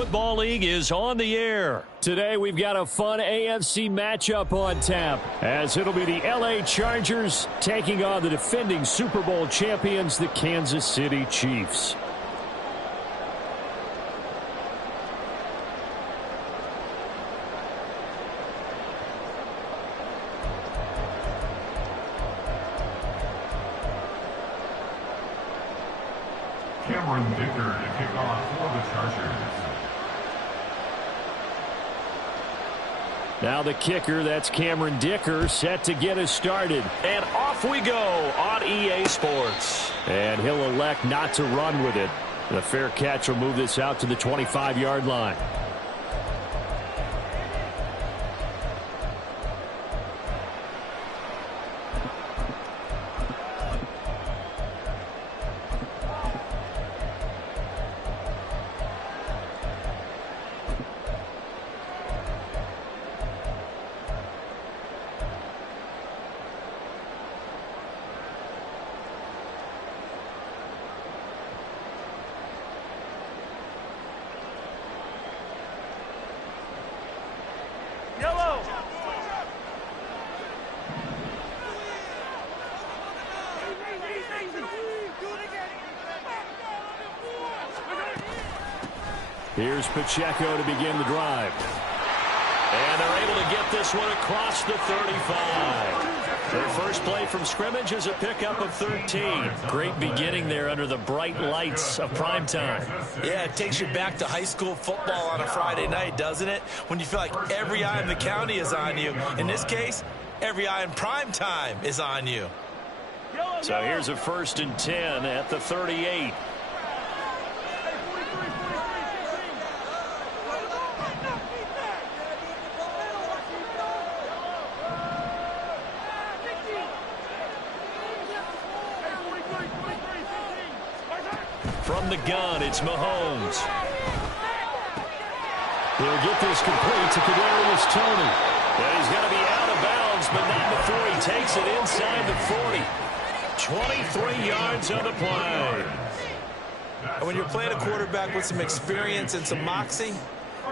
Football League is on the air. Today we've got a fun AFC matchup on tap, as it'll be the LA Chargers taking on the defending Super Bowl champions, the Kansas City Chiefs. Cameron Dicker to kick off for the Chargers. Now the kicker, that's Cameron Dicker, set to get us started. And off we go on EA Sports. And he'll elect not to run with it. The fair catch will move this out to the 25-yard line. Here's Pacheco to begin the drive. And they're able to get this one across the 35. Their first play from scrimmage is a pickup of 13. Great beginning there under the bright lights of primetime. Yeah, it takes you back to high school football on a Friday night, doesn't it? When you feel like every eye in the county is on you. In this case, every eye in primetime is on you. So here's a 1st and 10 at the 38. From the gun, it's Mahomes. He'll get this complete to Kadarius Toney. And he's going to be out of bounds, but not before he takes it inside the 40. 23 yards on the play. And when you're playing a quarterback with some experience and some moxie,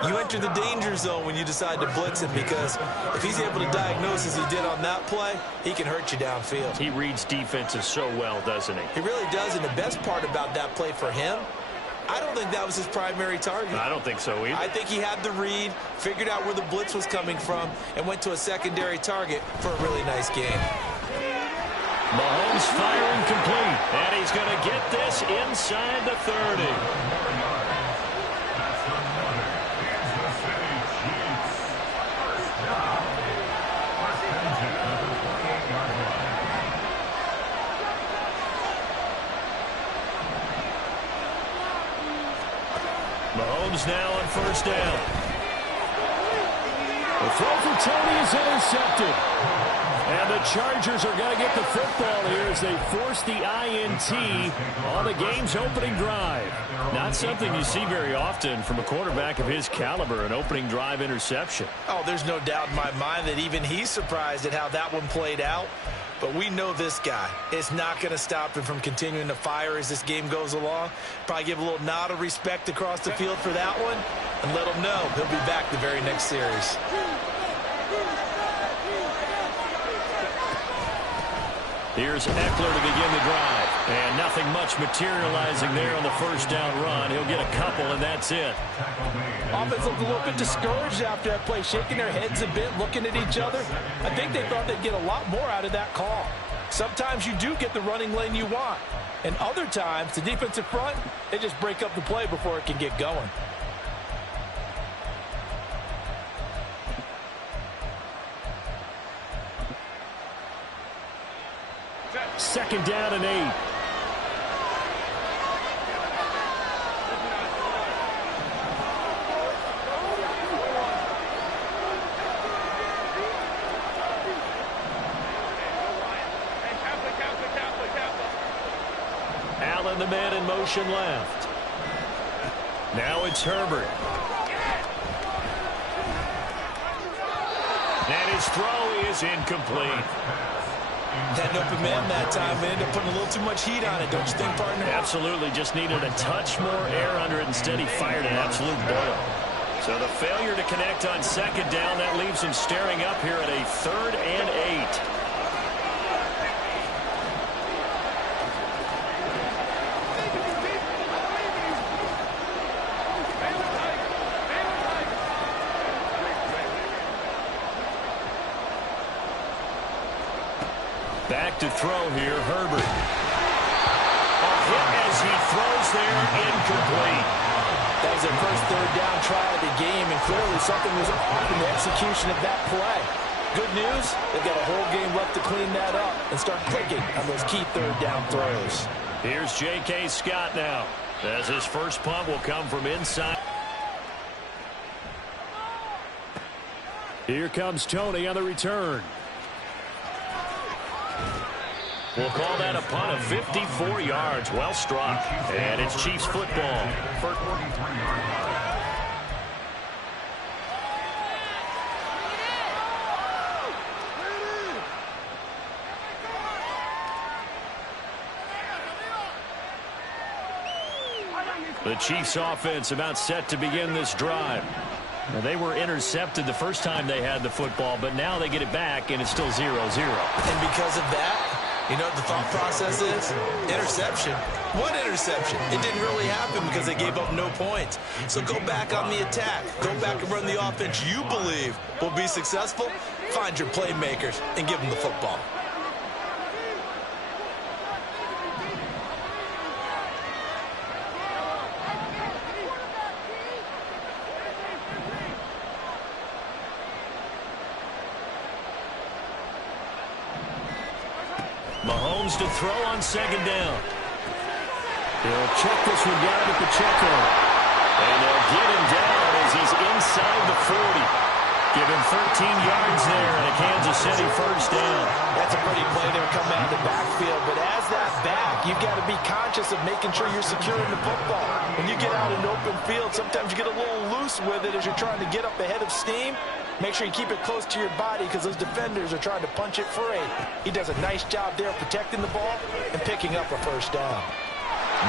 you enter the danger zone when you decide to blitz him, because if he's able to diagnose as he did on that play, he can hurt you downfield. He reads defenses so well, doesn't he? He really does, and the best part about that play for him, I don't think that was his primary target. I don't think so either. I think he had the read, figured out where the blitz was coming from, and went to a secondary target for a really nice game. Mahomes firing complete, and he's going to get this inside the 30. Mahomes now on 1st down. The throw for Toney is intercepted. And the Chargers are going to get the football here as they force the INT on the game's opening drive. Not something you see very often from a quarterback of his caliber, an opening drive interception. Oh, there's no doubt in my mind that even he's surprised at how that one played out. But we know this guy is not going to stop him from continuing to fire as this game goes along. Probably give a little nod of respect across the field for that one and let him know he'll be back the very next series. Here's Eckler to begin the drive. And nothing much materializing there on the 1st down run. He'll get a couple, and that's it. Offense looked a little bit discouraged after that play, shaking their heads a bit, looking at each other. I think they thought they'd get a lot more out of that call. Sometimes you do get the running lane you want. And other times, the defensive front, they just break up the play before it can get going. Second down and 8. Allen, the man in motion left. Now it's Herbert. And his throw is incomplete. Had an open man that time, but ended up putting a little too much heat on it, don't you think, partner? Absolutely. Just needed a touch more air under it. Instead, he fired an absolute bullet. So the failure to connect on second down, that leaves him staring up here at a 3rd and 8. Back to throw here, Herbert. A hit as he throws there, incomplete. That was their first 3rd down try of the game, and clearly something was off in the execution of that play. Good news, they've got a whole game left to clean that up and start clicking on those key 3rd down throws. Here's J.K. Scott now, as his first punt will come from inside. Here comes Tony on the return. We'll call that a punt of 54 yards. Well struck. And it's Chiefs football. For 43 yards. The Chiefs offense about set to begin this drive. Now, they were intercepted the first time they had the football, but now they get it back, and it's still 0-0. And because of that, you know what the thought process is? Interception. What interception? It didn't really happen because they gave up no points. So go back on the attack. Go back and run the offense you believe will be successful. Find your playmakers and give them the football. Mahomes to throw on second down. He'll check this one down at the checker. And they'll get him down as he's inside the 40. Give him 13 yards there and a Kansas City first down. That's a pretty play there coming out of the backfield. But as that back, you've got to be conscious of making sure you're securing the football. When you get out in open field, sometimes you get a little loose with it as you're trying to get up ahead of steam. Make sure you keep it close to your body because those defenders are trying to punch it free. He does a nice job there protecting the ball and picking up a first down.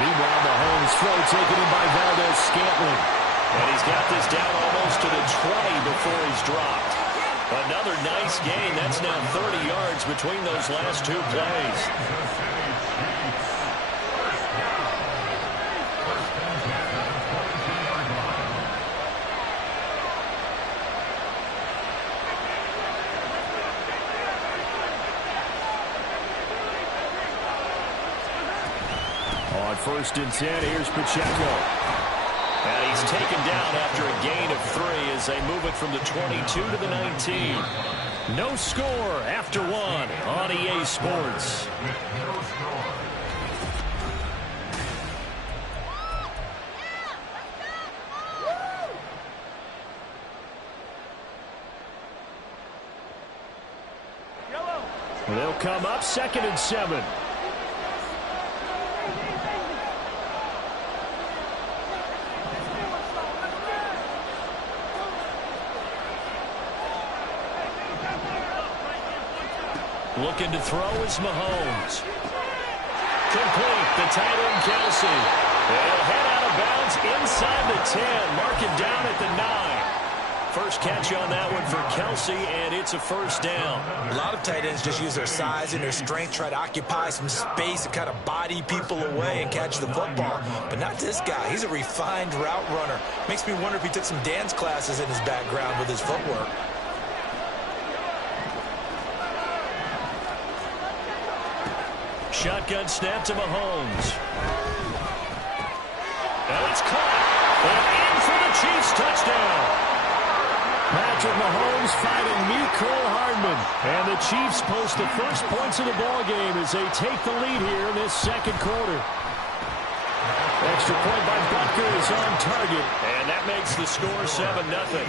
Meanwhile, Mahomes' throw taken in by Valdes-Scantling. And he's got this down almost to the 20 before he's dropped. Another nice gain. That's now 30 yards between those last two plays. On 1st and 10, here's Pacheco. And he's taken down after a gain of 3 as they move it from the 22 to the 19. No score after 1 on EA Sports. They'll come up 2nd and 7. Looking to throw is Mahomes. Complete. The tight end, Kelsey. They'll head out of bounds inside the 10. Mark it down at the 9. First catch on that one for Kelsey, and it's a first down. A lot of tight ends just use their size and their strength, try to occupy some space and kind of body people away and catch the football. But not this guy. He's a refined route runner. Makes me wonder if he took some dance classes in his background with his footwork. Shotgun snap to Mahomes. And it's caught. And in for the Chiefs touchdown. Patrick Mahomes fighting Mecole Hardman. And the Chiefs post the first points of the ball game as they take the lead here in this second quarter. Extra point by Butker is on target. And that makes the score 7-0.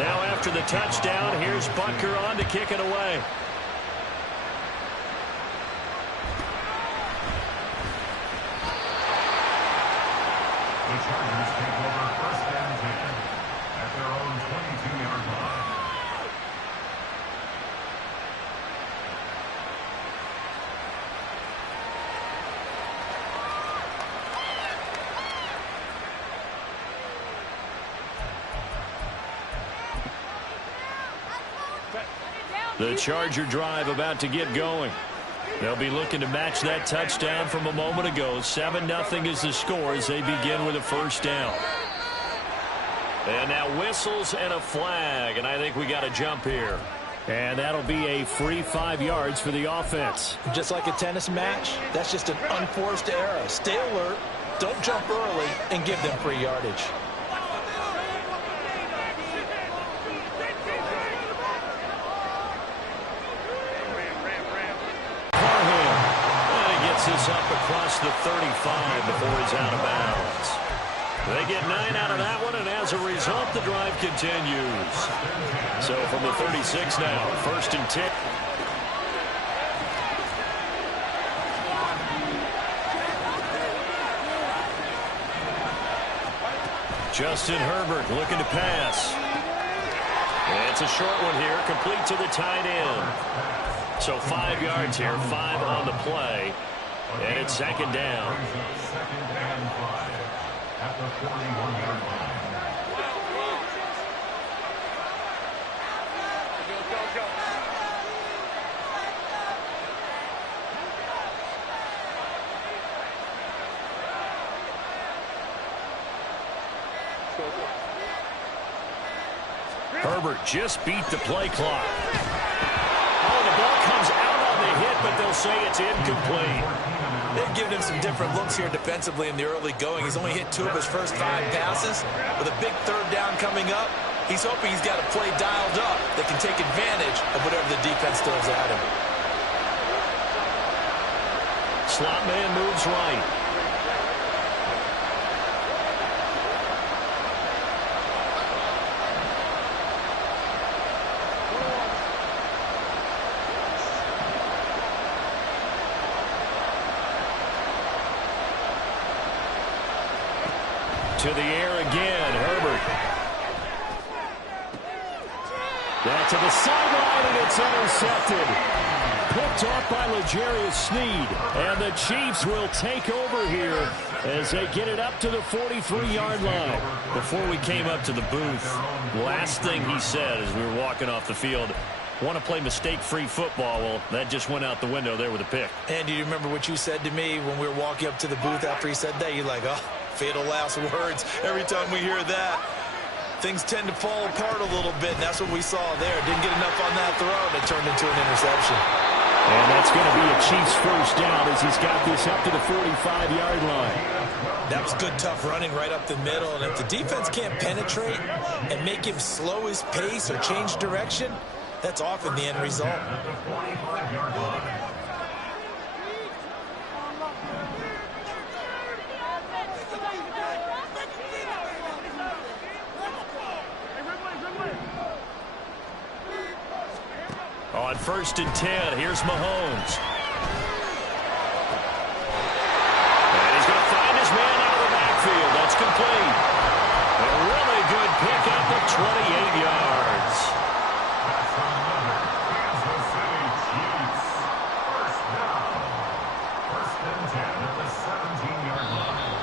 Now after the touchdown, here's Butker on to kick it away. The Chargers take over 1st and 10. at their own 22-yard line. The Charger drive about to get going. They'll be looking to match that touchdown from a moment ago. 7-0 is the score as they begin with a first down. And now whistles and a flag, and I think we got a jump here. And that'll be a free 5 yards for the offense. Just like a tennis match, that's just an unforced error. Stay alert, don't jump early, and give them free yardage. This up across the 35 before he's out of bounds. They get 9 out of that one, and as a result, the drive continues. So from the 36 now, 1st and 10. Justin Herbert looking to pass. And it's a short one here, complete to the tight end. So 5 yards here, 5 on the play. And it's 2nd down. 2nd and 5 at the 41-yard line. Herbert just beat the play clock. Oh, the ball comes out on the hit, but they'll say it's incomplete. They've given him some different looks here defensively in the early going. He's only hit 2 of his first 5 passes. With a big 3rd down coming up, he's hoping he's got a play dialed up that can take advantage of whatever the defense throws at him. Slot man moves right. To the air again, Herbert. Back to the sideline, and it's intercepted. Picked off by L'Jarius Sneed. And the Chiefs will take over here as they get it up to the 43-yard line. Before we came up to the booth, last thing he said as we were walking off the field, want to play mistake-free football. Well, that just went out the window there with a pick. And do you remember what you said to me when we were walking up to the booth after he said that? You're like, oh, fatal last words. Every time we hear that, things tend to fall apart a little bit, and that's what we saw there. Didn't get enough on that throw, and it turned into an interception. And that's going to be a Chiefs first down as he's got this up to the 45-yard line. That was good, tough running right up the middle, and if the defense can't penetrate and make him slow his pace or change direction, that's often the end result. On 1st and 10, here's Mahomes. And he's going to find his man out of the backfield. That's complete. A really good pickup of 28 yards. Kansas City Chiefs. First down. 1st and 10 at the 17-yard line.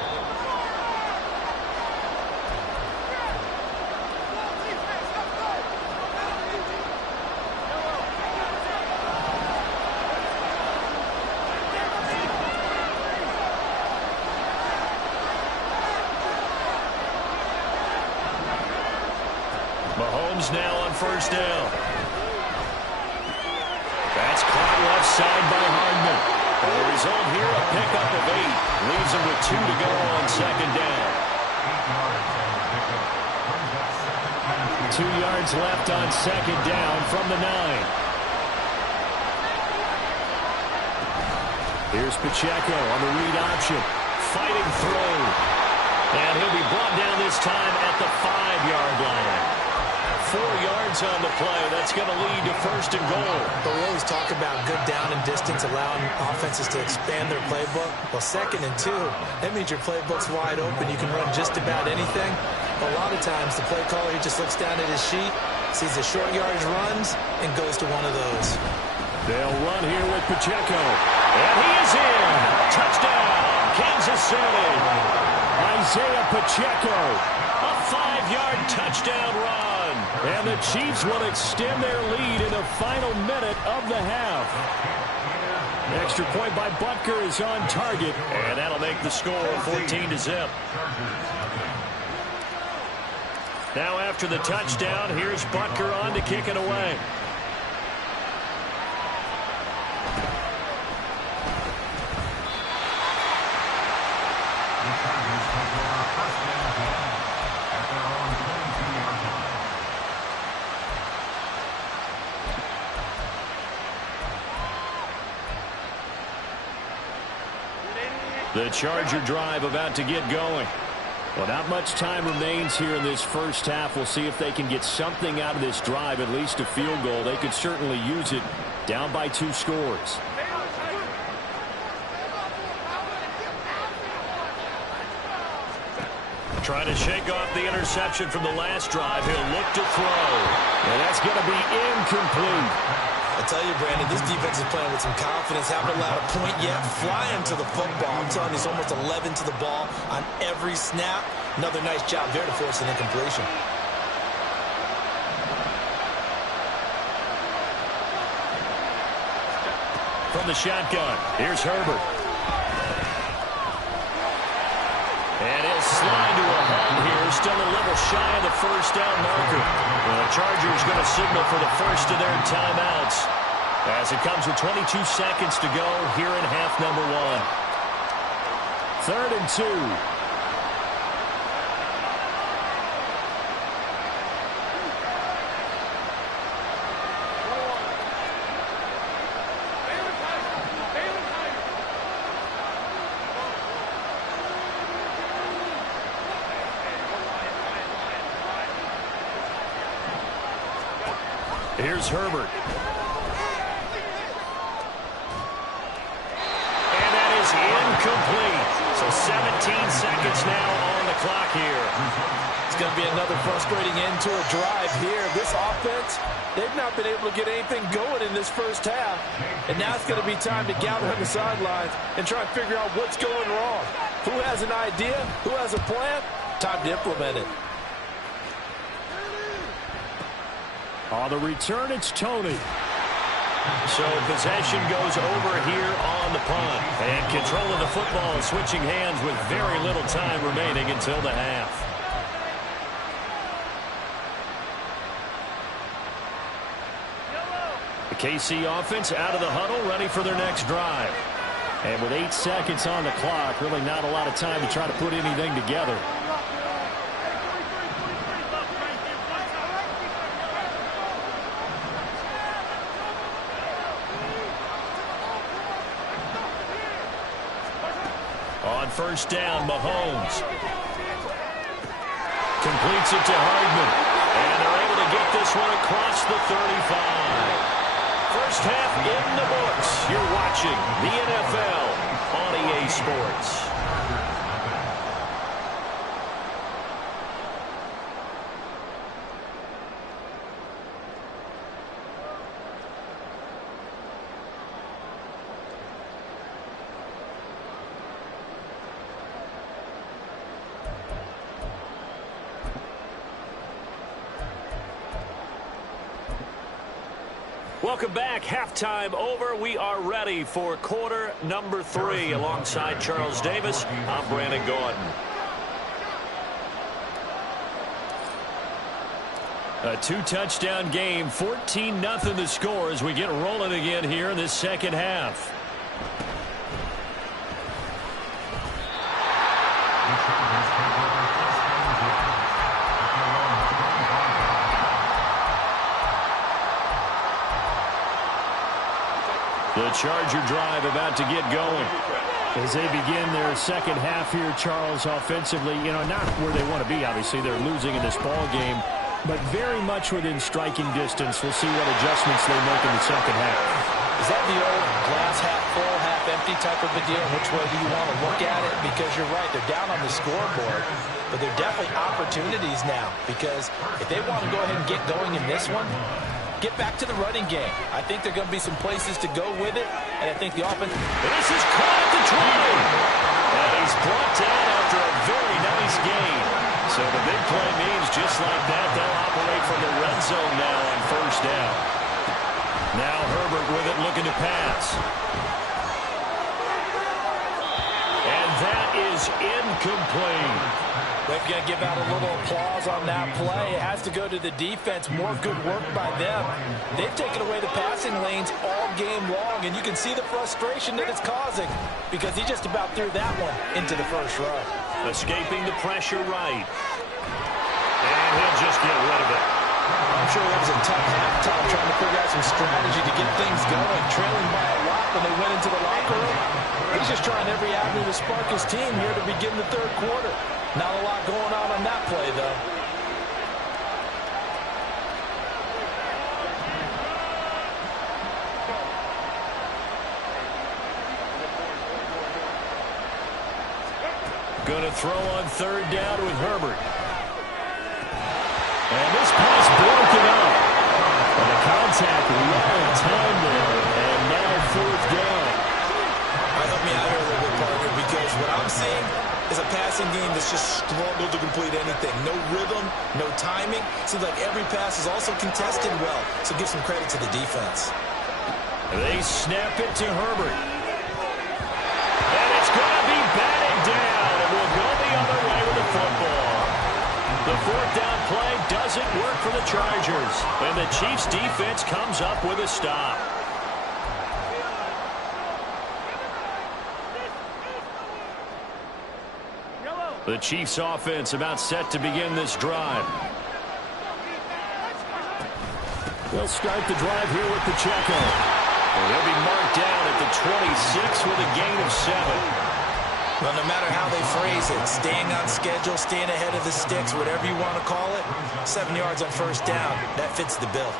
Mahomes now on 1st down. That's caught left side by Hardman. And the result here, a pickup of 8. Leaves him with 2 to go on 2nd down. 2 yards left on 2nd down from the 9. Here's Pacheco on the read option. Fighting through. And he'll be brought down this time at the 5-yard line. 4 yards on the play. That's going to lead to 1st and goal. But we always talk about good down and distance, allowing offenses to expand their playbook. Well, 2nd and 2, that means your playbook's wide open. You can run just about anything. A lot of times, the play caller, he just looks down at his sheet, sees the short yardage runs, and goes to one of those. They'll run here with Pacheco. And he is in. Touchdown, Kansas City. Isaiah Pacheco. A 5-yard touchdown run. And the Chiefs will extend their lead in the final minute of the half. Extra point by Butker is on target. And that'll make the score 14-0. Now after the touchdown, here's Butker on to kick it away. The Charger drive about to get going. Well, not much time remains here in this first half. We'll see if they can get something out of this drive, at least a field goal. They could certainly use it down by 2 scores. Trying to shake off the interception from the last drive. He'll look to throw. And that's going to be incomplete. I tell you, Brandon, this defense is playing with some confidence. Haven't allowed a point yet. Flying to the football. I'm telling you, it's almost 11 to the ball on every snap. Another nice job there to force an incompletion. From the shotgun, here's Herbert. And he'll slide to a home here. Still a little shy of the first down marker. Well, the Chargers going to signal for the first of their timeouts as it comes with 22 seconds to go here in half number 1. 3rd and 2. Here's Herbert. And that is incomplete. So 17 seconds now on the clock here. It's going to be another frustrating end to a drive here. This offense, they've not been able to get anything going in this first half. And now it's going to be time to gather on the sidelines and try and figure out what's going wrong. Who has an idea? Who has a plan? Time to implement it. On the return, it's Tony. So possession goes over here on the punt. And control of the football switching hands with very little time remaining until the half. The KC offense out of the huddle, ready for their next drive. And with 8 seconds on the clock, really not a lot of time to try to put anything together. On first down, Mahomes completes it to Hardman. And they're able to get this one across the 35. First half in the books. You're watching the NFL on EA Sports. Welcome back. Halftime over. We are ready for quarter number 3. Alongside Charles Davis, I'm Brandon Gordon. A 2-touchdown game, 14-0 the score as we get rolling again here in this second half. The Charger drive about to get going. As they begin their second half here, Charles, offensively, not where they want to be, obviously. They're losing in this ball game, but very much within striking distance. We'll see what adjustments they make in the second half. Is that the old glass half full, half empty type of a deal. Which way do you want to look at it? Because you're right, they're down on the scoreboard, but they're definitely opportunities now, because if they want to go ahead and get going in this one, get back to the running game. I think there are going to be some places to go with it, and I think the offense... This is caught at the 20. And he's brought down after a very nice gain. So the big play means just like that, they'll operate from the red zone now on first down. Now Herbert with it, looking to pass. And that is incomplete. They're going to give out a little applause on that play. It has to go to the defense. More good work by them. They've taken away the passing lanes all game long, and you can see the frustration that it's causing because he just about threw that one into the first row. Escaping the pressure right. And he'll just get rid of it. I'm sure that was a tough halftime trying to figure out some strategy to get things going, trailing by a lot when they went into the locker room. He's just trying every avenue to spark his team here to begin the third quarter. Not a lot going on that play, though. Going to throw on third down with Herbert. And this pass broken up. And the contact right on time there. And now fourth down. Help me out here a little bit, partner, because what I'm seeing is a passing game that's just struggled to complete anything. No rhythm, no timing. Seems like every pass is also contested well. So give some credit to the defense. They snap it to Herbert. And it's going to be batted down. And we'll go the other way with the football. The fourth down play doesn't work for the Chargers. And the Chiefs defense comes up with a stop. The Chiefs offense about set to begin this drive. They'll start the drive here with Pacheco. They'll be marked down at the 26 with a gain of 7. Well, no matter how they phrase it, staying on schedule, staying ahead of the sticks, whatever you want to call it, 7 yards on first down, that fits the bill.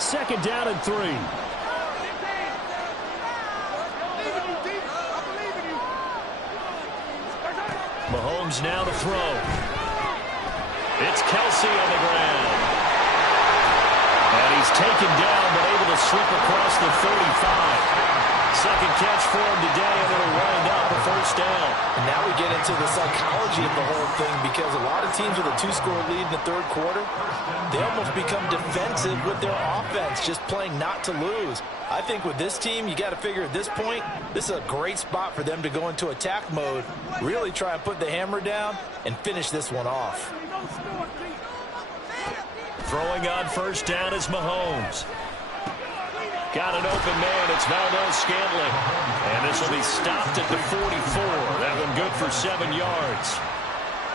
Second down and 3. Mahomes now to throw. It's Kelsey on the ground. And he's taken down but able to slip across the 35. Second catch for him today, and it'll wind up a first down. And now we get into the psychology of the whole thing, because a lot of teams with a 2-score lead in the third quarter, they almost become defensive with their offense, just playing not to lose. I think with this team, you got to figure at this point, this is a great spot for them to go into attack mode, really try and put the hammer down and finish this one off. Throwing on first down is Mahomes. Got an open man. It's Valdes-Scantling. And this will be stopped at the 44. That one good for 7 yards.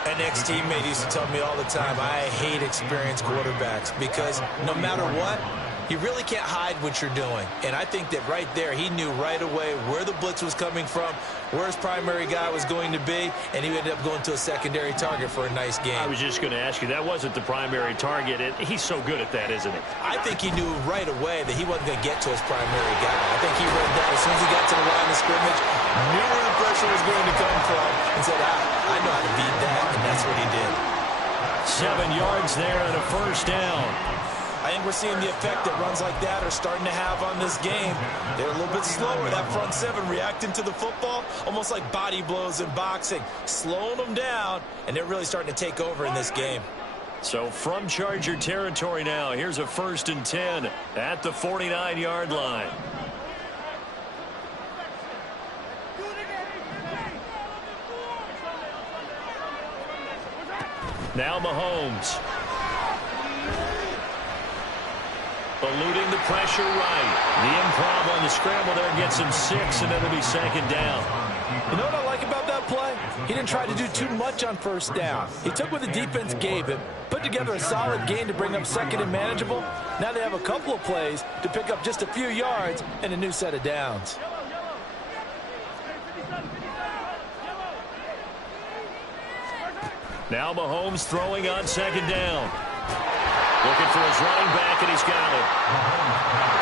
An ex-teammate used to tell me all the time, I hate experienced quarterbacks because no matter what, you really can't hide what you're doing. And I think that right there, he knew right away where the blitz was coming from, where his primary guy was going to be, and he ended up going to a secondary target for a nice game. I was just going to ask you, that wasn't the primary target. He's so good at that, isn't he? I think he knew right away that he wasn't going to get to his primary guy. I think he read that as soon as he got to the line of scrimmage, knew where the pressure was going to come from, and said, I know how to beat that, and that's what he did. 7 yards there and a first down. I think we're seeing the effect that runs like that are starting to have on this game. They're a little bit slower, that front seven reacting to the football, almost like body blows in boxing, slowing them down, and they're really starting to take over in this game. So from Charger territory now, here's a 1st and 10 at the 49-yard line. Now Mahomes. Eluding the pressure right. The improv on the scramble there gets him 6, and it'll be 2nd down. You know what I like about that play? He didn't try to do too much on first down. He took what the defense gave him, put together a solid gain to bring up 2nd and manageable. Now they have a couple of plays to pick up just a few yards and a new set of downs. Now Mahomes throwing on 2nd down. Looking for his running back, and he's got it.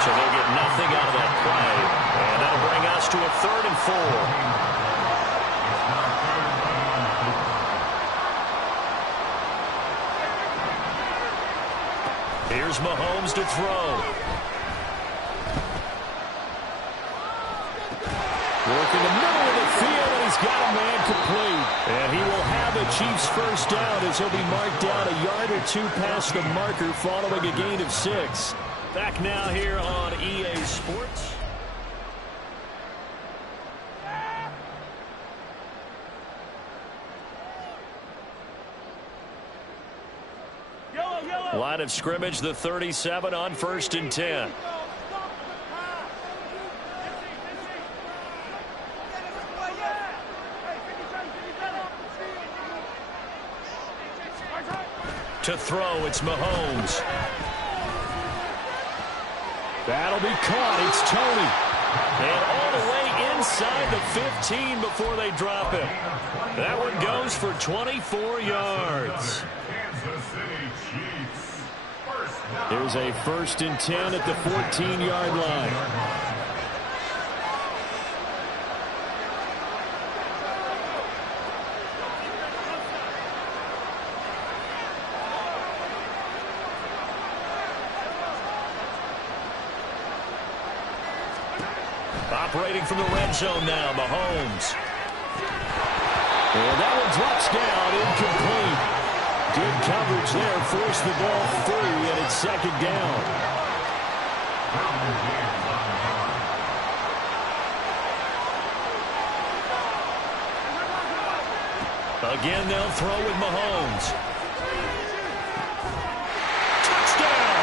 So they'll get nothing out of that play. And that'll bring us to a 3rd and 4. Here's Mahomes to throw. Working the middle of the field, and he's got a man complete. And he will have the Chiefs first down as he'll be marked down a yard or 2 past the marker following a gain of 6. Back now here on EA Sports. Line of scrimmage, the 37 on 1st and 10. To throw, it's Mahomes. That'll be caught. It's Tony. And all the way inside the 15 before they drop him. That one goes for 24 yards. Here's a 1st and 10 at the 14-yard line. Operating from the red zone now, Mahomes. And that one drops down, incomplete. Good coverage there, forced the ball free, and it's 2nd down. Again, they'll throw with Mahomes. Touchdown!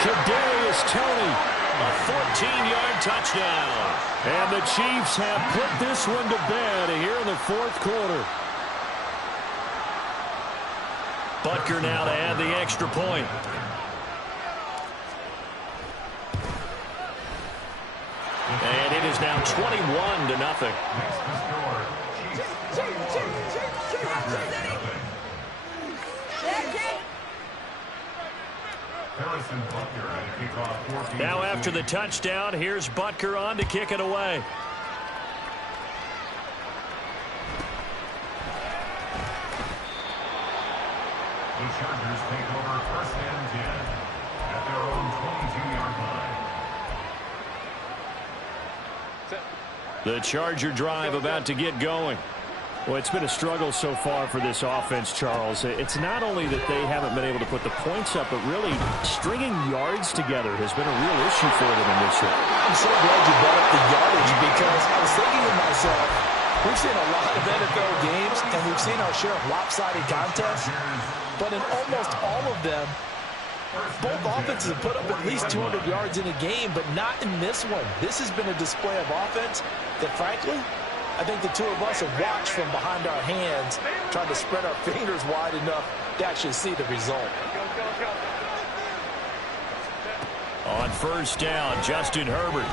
Kadarius Toney. A 14-yard touchdown. And the Chiefs have put this one to bed here in the 4th quarter. Butker now to add the extra point. And it is now 21-0. Now after the touchdown, here's Butker on to kick it away. The Chargers take over 1st and 10 at their own 22-yard line. The Charger drive about to get going. Well, it's been a struggle so far for this offense, Charles. It's not only that they haven't been able to put the points up, but really stringing yards together has been a real issue for them in this one. I'm so glad you brought up the yardage because I was thinking to myself, we've seen a lot of NFL games, and we've seen our share of lopsided contests, but in almost all of them, both offenses have put up at least 200 yards in a game, but not in this one. This has been a display of offense that, frankly, I think the two of us have watched from behind our hands, trying to spread our fingers wide enough to actually see the result. On 1st down, Justin Herbert.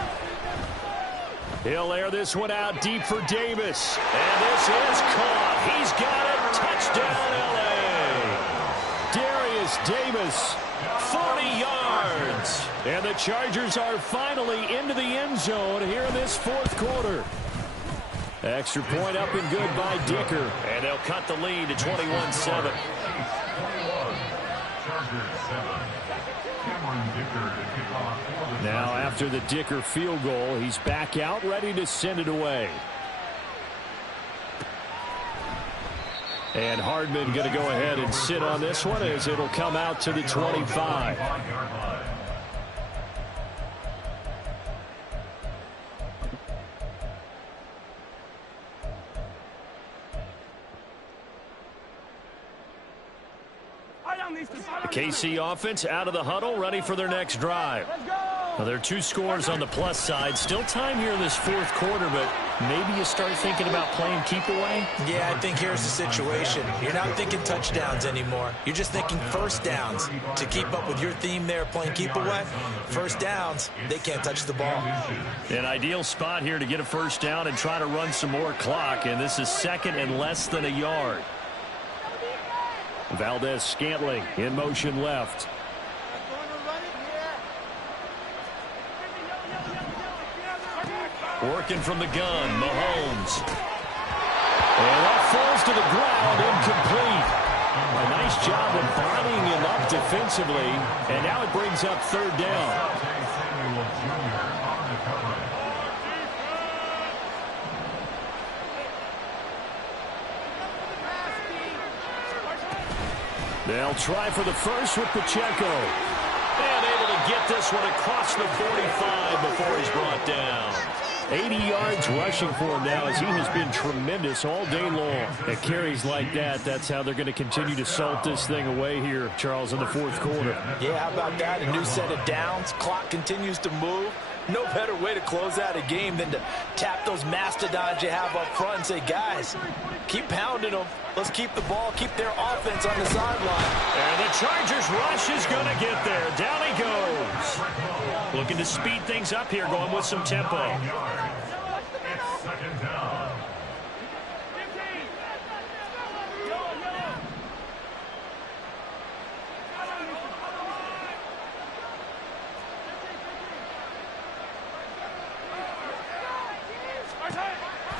He'll air this one out deep for Davis. And this is caught. He's got it. Touchdown, L.A. Darius Davis, 40 yards. And the Chargers are finally into the end zone here in this 4th quarter. Extra point up and good by Dicker. And they'll cut the lead to 21-7. Now after the Dicker field goal, he's back out ready to send it away. And Hardman going to go ahead and sit on this one as it'll come out to the 25. The KC offense out of the huddle, ready for their next drive. Now, there are 2 scores on the plus side. Still time here in this 4th quarter, but maybe you start thinking about playing keep away? Yeah, I think here's the situation. You're not thinking touchdowns anymore. You're just thinking 1st downs. To keep up with your theme there, playing keep away, 1st downs, they can't touch the ball. An ideal spot here to get a 1st down and try to run some more clock, and this is 2nd and less than a yard. Valdez-Scantling in motion left. Working from the gun, Mahomes. And that falls to the ground, incomplete. A nice job of bodying him up defensively, and now it brings up third down. Samuel Jr. on the cover. They'll try for the first with Pacheco. And able to get this one across the 45 before he's brought down. 80 yards rushing for him now as he has been tremendous all day long. At carries like that, that's how they're going to continue to salt this thing away here, Charles, in the fourth quarter. Yeah, how about that? A new set of downs. Clock continues to move. No better way to close out a game than to tap those mastodons you have up front and say, guys, keep pounding them. Let's keep the ball, keep their offense on the sideline. And the Chargers rush is going to get there. Down he goes. Looking to speed things up here, going with some tempo. It's second down.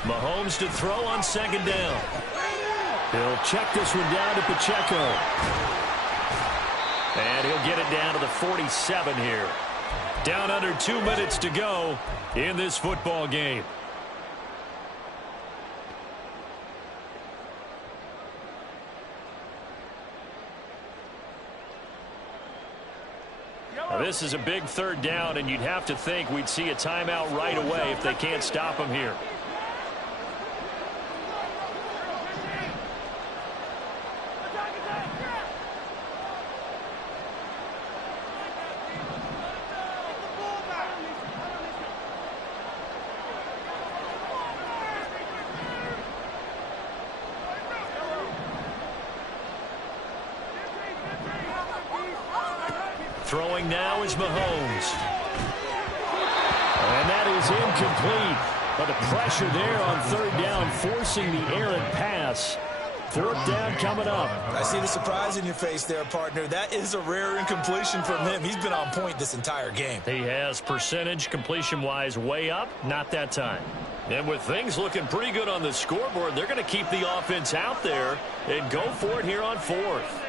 Mahomes to throw on second down. He'll check this one down to Pacheco. And he'll get it down to the 47 here. Down under 2 minutes to go in this football game. Now, this is a big third down, and you'd have to think we'd see a timeout right away if they can't stop him here. Throwing now is Mahomes. And that is incomplete. But the pressure there on third down, forcing the errant pass. Fourth down coming up. I see the surprise in your face there, partner. That is a rare incompletion from him. He's been on point this entire game. He has percentage completion-wise way up, not that time. And with things looking pretty good on the scoreboard, they're going to keep the offense out there and go for it here on fourth.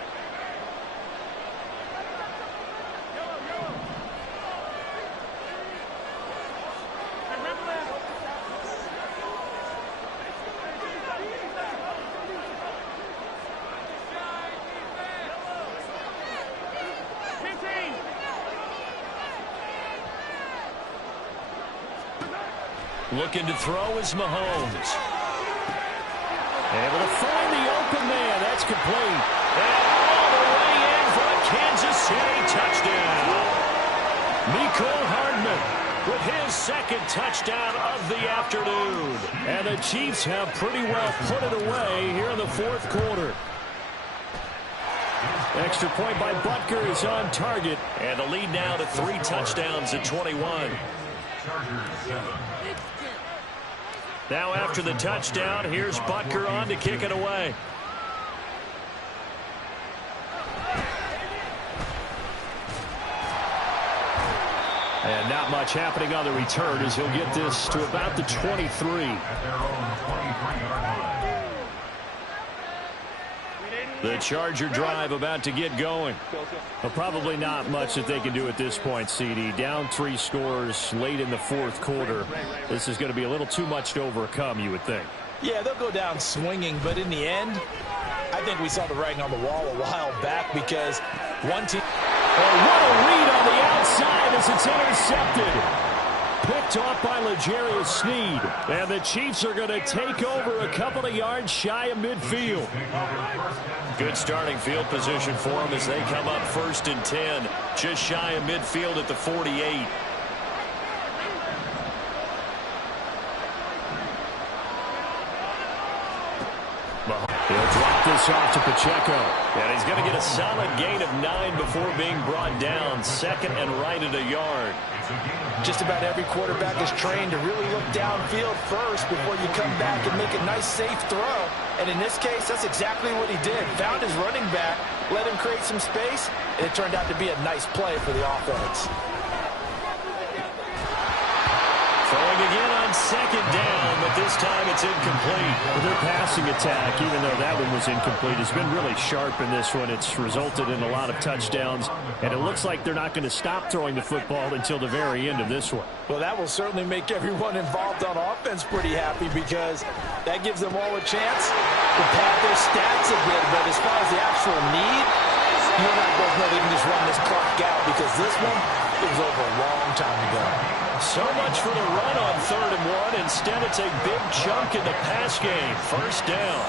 Looking to throw is Mahomes. Able to find the open man. That's complete. And all the way in for a Kansas City touchdown. Mecole Hardman with his second touchdown of the afternoon. And the Chiefs have pretty well put it away here in the fourth quarter. Extra point by Butker is on target. And the lead now to 3 touchdowns at 21. Now after the touchdown, here's Butker on to kick it away. And not much happening on the return as he'll get this to about the 23. At their own 23-yard line. The Charger drive about to get going. But probably not much that they can do at this point, CD. Down 3 scores late in the fourth quarter. This is going to be a little too much to overcome, you would think. Yeah, they'll go down swinging, but in the end, I think we saw the writing on the wall a while back because one team... Oh, what a read on the outside as it's intercepted. Picked off by L'Jarius Sneed. And the Chiefs are going to take over a couple of yards shy of midfield. Good starting field position for them as they come up 1st and 10. Just shy of midfield at the 48. He'll drop this off to Pacheco. And he's going to get a solid gain of 9 before being brought down. Second and right at a yard. Just about every quarterback is trained to really look downfield first before you come back and make a nice, safe throw. And in this case, that's exactly what he did. Found his running back, let him create some space, and it turned out to be a nice play for the offense. Throwing again on second down, but this time it's incomplete. Well, their passing attack, even though that one was incomplete, has been really sharp in this one. It's resulted in a lot of touchdowns, and it looks like they're not going to stop throwing the football until the very end of this one. Well, that will certainly make everyone involved on offense pretty happy because that gives them all a chance to pad their stats a bit. But as far as the actual need, you and I both know they can just run this clock out because this one was over a long time ago. So much for the run on 3rd and 1. Instead, it's a big chunk in the pass game. First down.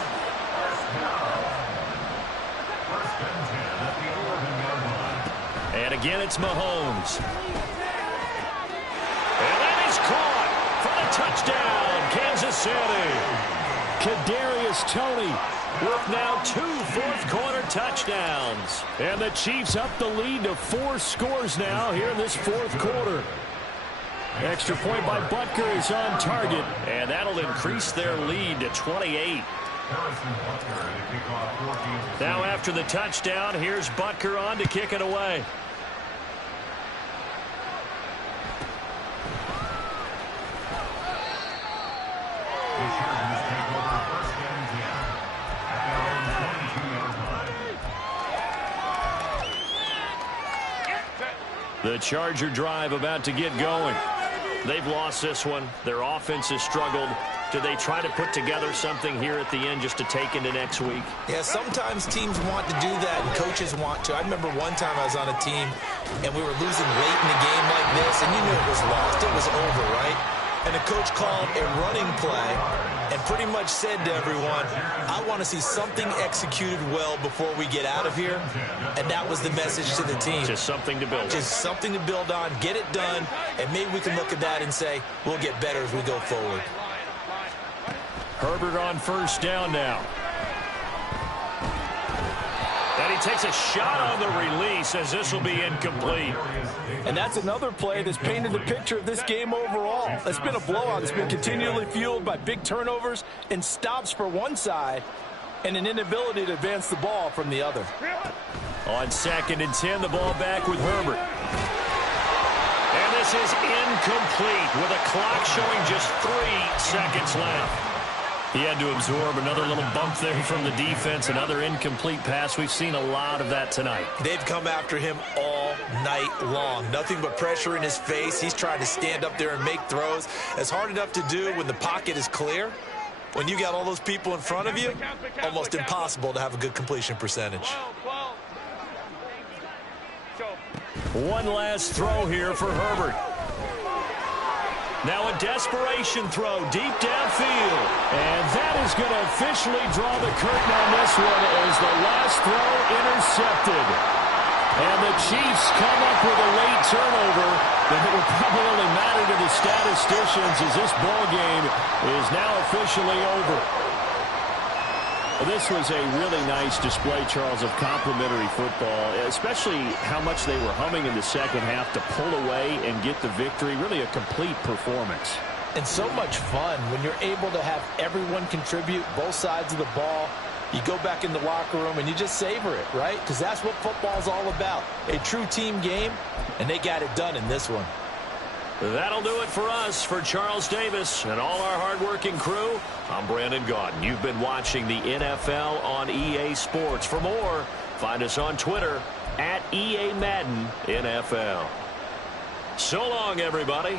And again, it's Mahomes. And that is caught for the touchdown, Kansas City. Kadarius Toney With now 2 fourth-quarter touchdowns. And the Chiefs up the lead to 4 scores now here in this fourth quarter. Extra point by Butker is on target. And that'll increase their lead to 28. Now after the touchdown, here's Butker on to kick it away. The Charger drive about to get going. They've lost this one. Their offense has struggled. Do they try to put together something here at the end just to take into next week? Yeah, sometimes teams want to do that and coaches want to. I remember one time I was on a team and we were losing late in a game like this and you knew it was lost. It was over, right? And the coach called a running play and pretty much said to everyone, I want to see something executed well before we get out of here. And that was the message to the team. Just something to build on. Just something to build on, get it done, and maybe we can look at that and say, we'll get better as we go forward. Herbert on first down now. And he takes a shot on the release as this will be incomplete. And that's another play that's painted the picture of this game overall. It's been a blowout. It's been continually fueled by big turnovers and stops for one side and an inability to advance the ball from the other. On 2nd and 10, the ball back with Herbert. And this is incomplete with a clock showing just 3 seconds left. He had to absorb another little bump there from the defense, another incomplete pass. We've seen a lot of that tonight. They've come after him all night long. Nothing but pressure in his face. He's trying to stand up there and make throws. It's hard enough to do when the pocket is clear. When you got all those people in front of you, almost impossible to have a good completion percentage. One last throw here for Herbert. Now a desperation throw deep downfield. And that is going to officially draw the curtain on this one as the last throw intercepted. And the Chiefs come up with a late turnover that will probably only matter to the statisticians as this ball game is now officially over. Well, this was a really nice display, Charles, of complimentary football, especially how much they were humming in the second half to pull away and get the victory. Really a complete performance. And so much fun when you're able to have everyone contribute both sides of the ball. You go back in the locker room and you just savor it, right? Because that's what football's all about. A true team game, and they got it done in this one. That'll do it for us. For Charles Davis and all our hardworking crew, I'm Brandon Gaudin. You've been watching the NFL on EA Sports. For more, find us on Twitter @EA Madden NFL. So long, everybody.